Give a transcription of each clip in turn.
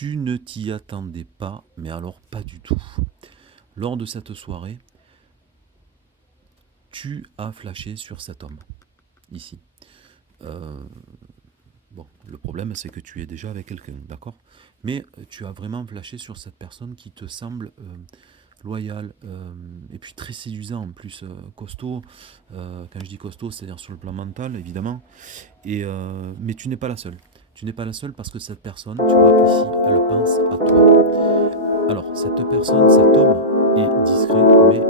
Tu ne t'y attendais pas, mais alors pas du tout. Lors de cette soirée, tu as flashé sur cet homme, ici. Euh, bon, le problème, c'est que tu es déjà avec quelqu'un, d'accord? Mais tu as vraiment flashé sur cette personne qui te semble loyale, et puis très séduisant en plus, costaud. Quand je dis costaud, c'est-à-dire sur le plan mental, évidemment. Mais tu n'es pas la seule. Tu n'es pas la seule parce que cette personne, tu vois, ici, elle pense à toi. Alors, cette personne, cet homme est discret, mais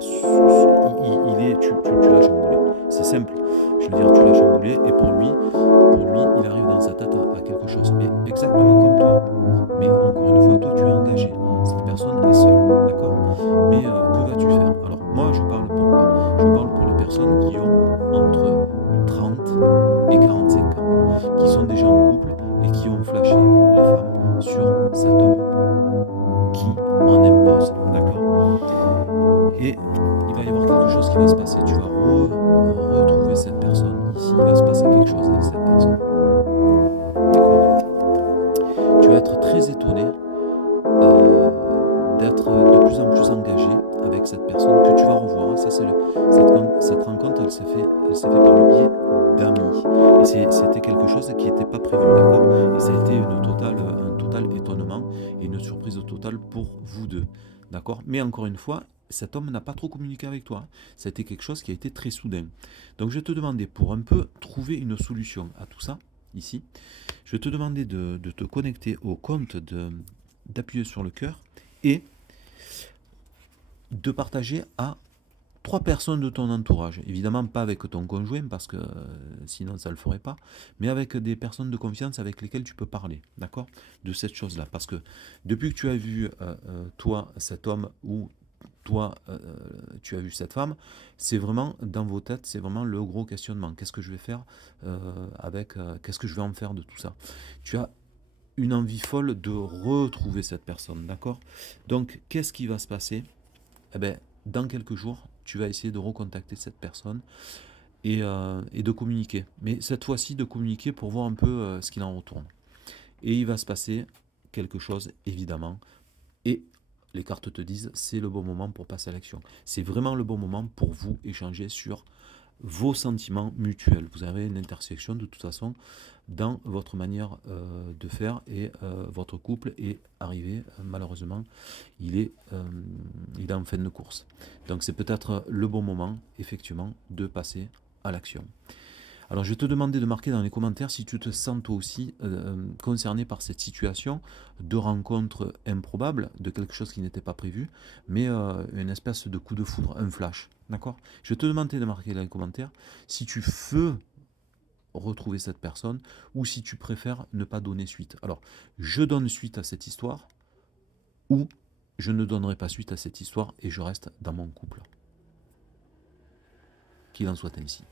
tu l'as chamboulé. C'est simple. Je veux dire, tu l'as chamboulé et pour lui, il arrive dans sa tête à quelque chose. Mais exactement comme toi. Mais encore une fois, toi, tu es engagé. Cette personne est seule, d'accord? Mais que vas-tu faire? Alors, moi, je parle pour quoi? Je parle pour les personnes qui ont entre 30 et 45 ans, qui sont déjà en couple et qui ont flashé les femmes sur cet homme qui en impose, d'accord? Et il va y avoir quelque chose qui va se passer. Tu vas retrouver cette personne ici. Il va se passer quelque chose avec cette personne. D'accord? Tu vas être très étonné d'être de plus en plus engagé avec cette personne que tu vas revoir. Ça, cette rencontre, elle s'est fait par le biais d'amis. Et c'était quelque chose qui n'était pas prévu, d'accord? Et ça a été un total étonnement et une surprise totale pour vous deux, d'accord? Mais encore une fois, cet homme n'a pas trop communiqué avec toi. Ça a été quelque chose qui a été très soudain. Donc je vais te demander, pour un peu trouver une solution à tout ça, ici, je vais te demander de te connecter au compte d'appuyer sur le cœur et de partager à 3 personnes de ton entourage. Évidemment, pas avec ton conjoint, parce que sinon ça ne le ferait pas, mais avec des personnes de confiance avec lesquelles tu peux parler, d'accord? De cette chose-là. Parce que depuis que tu as vu, toi, cet homme, ou toi, tu as vu cette femme, c'est vraiment dans vos têtes, c'est vraiment le gros questionnement. Qu'est-ce que je vais faire qu'est-ce que je vais en faire de tout ça? Tu as une envie folle de retrouver cette personne, d'accord? Donc, qu'est-ce qui va se passer? Eh ben, dans quelques jours, tu vas essayer de recontacter cette personne et de communiquer. Mais cette fois-ci, de communiquer pour voir un peu ce qu'il en retourne. Et il va se passer quelque chose, évidemment. Et les cartes te disent, c'est le bon moment pour passer à l'action. C'est vraiment le bon moment pour vous échanger sur vos sentiments mutuels. Vous avez une intersection de toute façon dans votre manière de faire et votre couple est arrivé, malheureusement, il est en fin de course. Donc c'est peut-être le bon moment, effectivement, de passer à l'action. Alors je vais te demander de marquer dans les commentaires si tu te sens toi aussi concerné par cette situation de rencontre improbable, de quelque chose qui n'était pas prévu, mais une espèce de coup de foudre, un flash. D'accord? Je vais te demander de marquer dans les commentaires si tu veux retrouver cette personne ou si tu préfères ne pas donner suite. Alors, je donne suite à cette histoire ou je ne donnerai pas suite à cette histoire et je reste dans mon couple. Qu'il en soit ainsi.